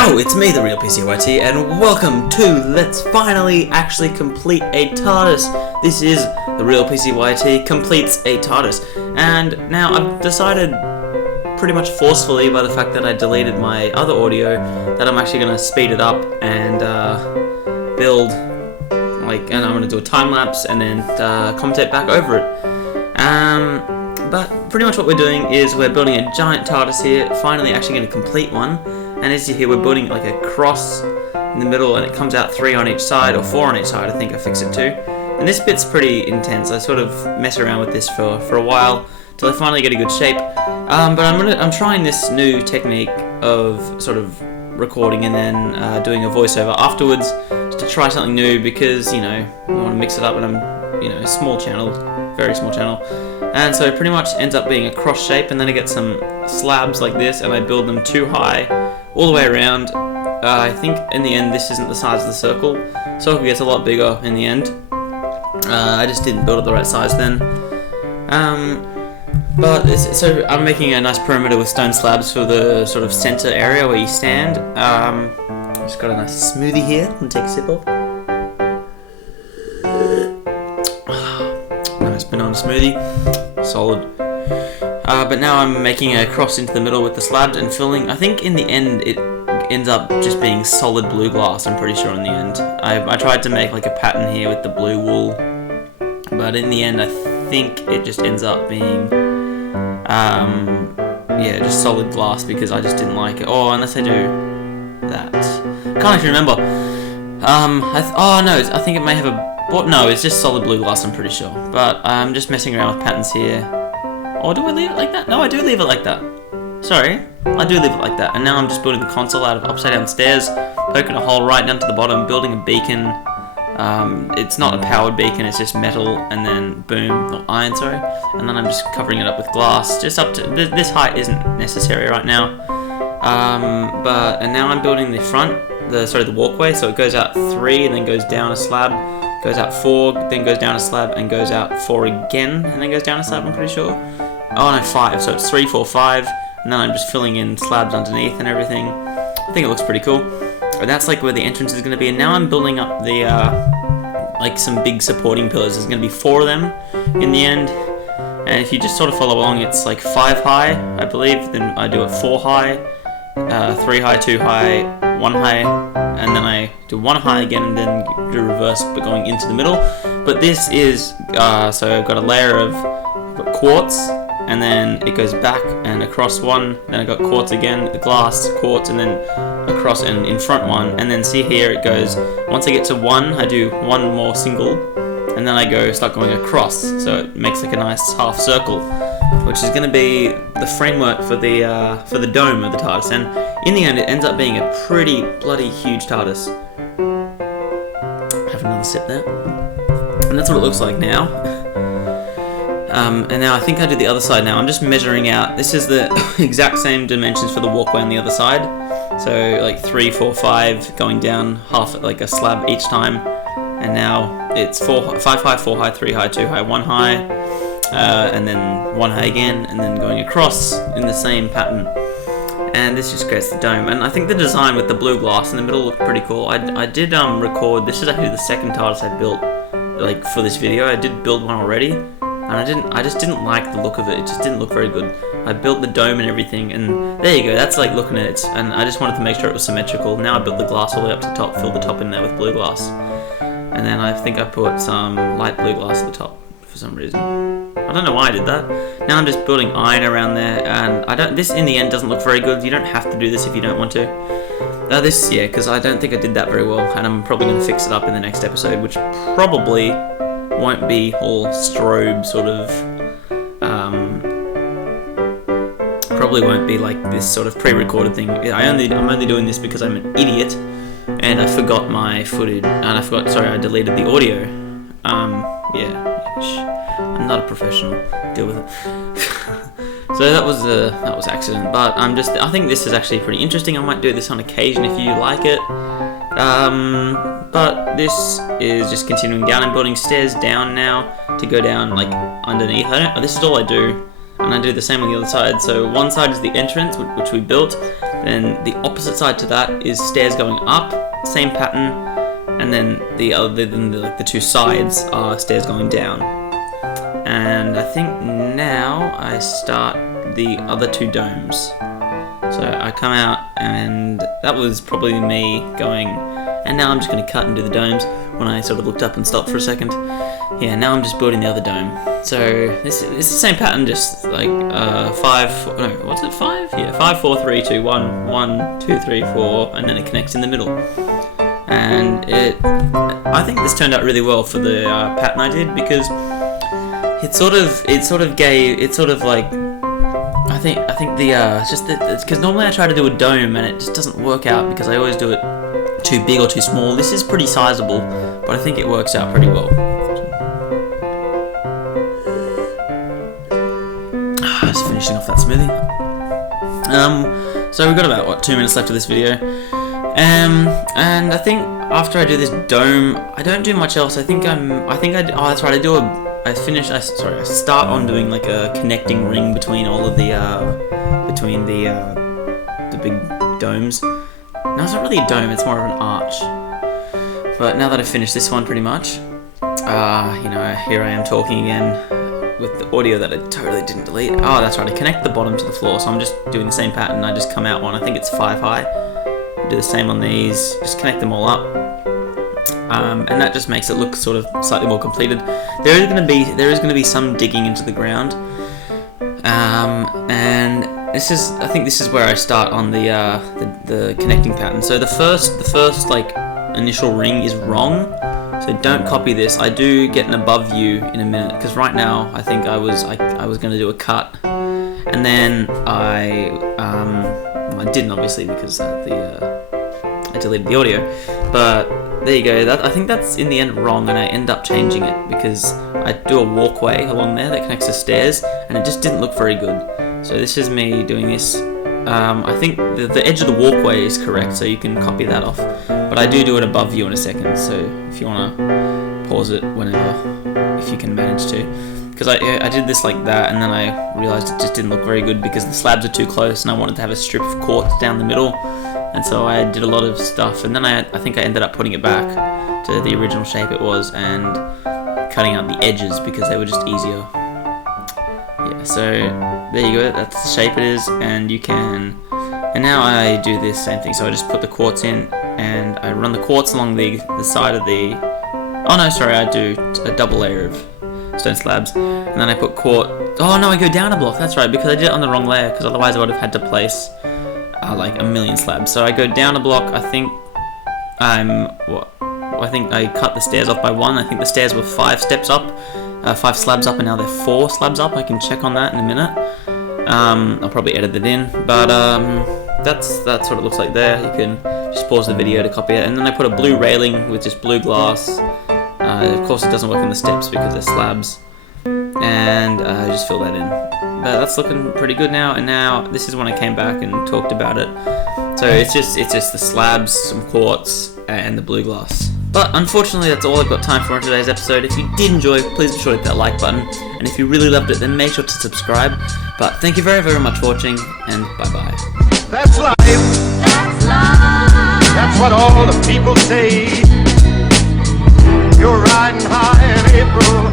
Yo, it's me, the real PCYT, and welcome to Let's Finally Actually Complete a TARDIS. This is the real PCYT completes a TARDIS, and now I've decided pretty much forcefully by the fact that I deleted my other audio that I'm actually going to speed it up and build, and I'm going to do a time lapse and then commentate back over it. But pretty much what we're doing is we're building a giant TARDIS here, finally actually going to complete one. And as you hear, we're building like a cross in the middle, and it comes out 3 on each side, or 4 on each side, I think I fixed it to. And this bit's pretty intense. I sort of mess around with this for a while, till I finally get a good shape. But I'm trying this new technique of sort of recording and then doing a voiceover afterwards, just to try something new, because, you know, I want to mix it up, and I'm, you know, small channel, very small channel. And so it pretty much ends up being a cross shape, and then I get some slabs like this, and I build them too high all the way around. I think in the end this isn't the size of the circle. Circle gets a lot bigger in the end. I just didn't build it the right size then. So I'm making a nice perimeter with stone slabs for the sort of center area where you stand. Just got a nice smoothie here. I'm gonna take a sip of. Nice banana smoothie, solid. But now I'm making a cross into the middle with the slabs and filling. I think in the end it ends up just being solid blue glass, I'm pretty sure in the end. I tried to make like a pattern here with the blue wool, but in the end I think it just ends up being just solid glass, because I just didn't like it. Oh, unless I do that. Can't actually remember. I think it may have no, it's just solid blue glass, I'm pretty sure. But I'm just messing around with patterns here. Or do I leave it like that? No, I do leave it like that. Sorry, I do leave it like that. And now I'm just building the console out of upside down stairs, poking a hole right down to the bottom, building a beacon. It's not a powered beacon, it's just metal, and then boom, or iron, sorry. And then I'm just covering it up with glass, just up to, this height isn't necessary right now. And now I'm building the front, the walkway, so it goes out 3 and then goes down a slab, goes out 4, then goes down a slab, and goes out 4 again, and then goes down a slab, I'm pretty sure. Oh no, 5, so it's 3, 4, 5, and then I'm just filling in slabs underneath and everything. I think it looks pretty cool. And that's like where the entrance is going to be, and now I'm building up the, some big supporting pillars. There's going to be 4 of them in the end, and if you just sort of follow along, it's like 5 high, I believe, then I do it 4 high, 3 high, 2 high, 1 high, and then I do 1 high again, and then do reverse, but going into the middle. But this is, so I've got a layer of quartz, and then it goes back and across 1, then I got quartz again, the glass, quartz, and then across and in front 1, and then see here it goes, once I get to 1, I do 1 more single, and then I start going across, so it makes like a nice half circle, which is going to be the framework for the dome of the TARDIS, and in the end it ends up being a pretty bloody huge TARDIS. Have another sip there. And that's what it looks like now. And now I think I do the other side now. I'm just measuring out. This is the exact same dimensions for the walkway on the other side. So like 3, 4, 5 going down half like a slab each time. And now it's 5 high, 4 high, 3 high, 2 high, 1 high, and then 1 high again, and then going across in the same pattern. And this just creates the dome. And I think the design with the blue glass in the middle looked pretty cool. I did record. This is actually the second TARDIS I built, like for this video. I did build one already. And I just didn't like the look of it. It just didn't look very good. I built the dome and everything, and there you go. That's like looking at it. And I just wanted to make sure it was symmetrical. Now I built the glass all the way up to the top, filled the top in there with blue glass, and then I think I put some light blue glass at the top for some reason. I don't know why I did that. Now I'm just building iron around there, and this in the end doesn't look very good. You don't have to do this if you don't want to. Because I don't think I did that very well, and I'm probably going to fix it up in the next episode, which probably won't be all strobe sort of, probably won't be like this sort of pre-recorded thing. I'm only doing this because I'm an idiot, and I forgot my footage, and I deleted the audio. I'm not a professional, deal with it. So that was accident, but I think this is actually pretty interesting. I might do this on occasion if you like it. But this is just continuing down and building stairs down now to go down like underneath. This is all I do, and I do the same on the other side. So one side is the entrance, which we built, Then the opposite side to that is stairs going up, same pattern, and then the two sides are stairs going down. And I think now I start the other two domes. So I come out, and that was probably me going, and now I'm just going to cut and do the domes when I sort of looked up and stopped for a second. Yeah, now I'm just building the other dome. So it's the same pattern, just like 5, no, what's it, 5? Yeah, 5, 4, 3, 2, 1, 1, 2, 3, 4, and then it connects in the middle. And I think this turned out really well for the pattern I did, because it sort of like, I think because normally I try to do a dome and it just doesn't work out because I always do it too big or too small. This is pretty sizable, but I think it works out pretty well. Just finishing off that smoothie. So we've got about 2 minutes left of this video, and I think after I do this dome, I don't do much else. I that's right. I start on doing like a connecting ring between all of the big domes. No, it's not really a dome, it's more of an arch. But now that I've finished this one pretty much, here I am talking again with the audio that I totally didn't delete. Oh, that's right, I connect the bottom to the floor, so I'm just doing the same pattern. I just come out one, I think it's 5 high. Do the same on these, just connect them all up. And that just makes it look sort of slightly more completed. There is going to be some digging into the ground, and I think this is where I start on the connecting pattern. So the first like initial ring is wrong, so don't copy this. I do get an above view in a minute, because right now I think I was going to do a cut, and then I didn't, obviously, because I deleted the audio, but there you go. I think that's in the end wrong, and I end up changing it because I do a walkway along there that connects to stairs, and it just didn't look very good. So this is me doing this. I think the edge of the walkway is correct, so you can copy that off. But I do it above view in a second, so if you want to pause it whenever, if you can manage to. Because I did this like that, and then I realized it just didn't look very good because the slabs are too close, and I wanted to have a strip of quartz down the middle. And so I did a lot of stuff, and then I think I ended up putting it back to the original shape it was and cutting out the edges because they were just easier. Yeah, so there you go, that's the shape it is, and you can... And now I do this same thing, so I just put the quartz in, and I run the quartz along the side of the... Oh no, sorry, I do a double layer of stone slabs, and then I put quartz... Oh no, I go down a block, that's right, because I did it on the wrong layer, because otherwise I would have had to place... like a million slabs. So I go down a block. I think I cut the stairs off by 1. I think the stairs were 5 steps up, 5 slabs up, and now they're 4 slabs up. I can check on that in a minute. I'll probably edit it in, but that's what it looks like there. You can just pause the video to copy it, and then I put a blue railing with just blue glass. Of course, it doesn't work on the steps because they're slabs, and just fill that in. But that's looking pretty good now, and now this is when I came back and talked about it. So it's just the slabs, some quartz, and the blue glass. But unfortunately, that's all I've got time for in today's episode. If you did enjoy, please be sure to hit that like button, and if you really loved it, then make sure to subscribe. But thank you very, very much for watching, and bye-bye. That's life. That's life. That's what all the people say. You're riding high in April.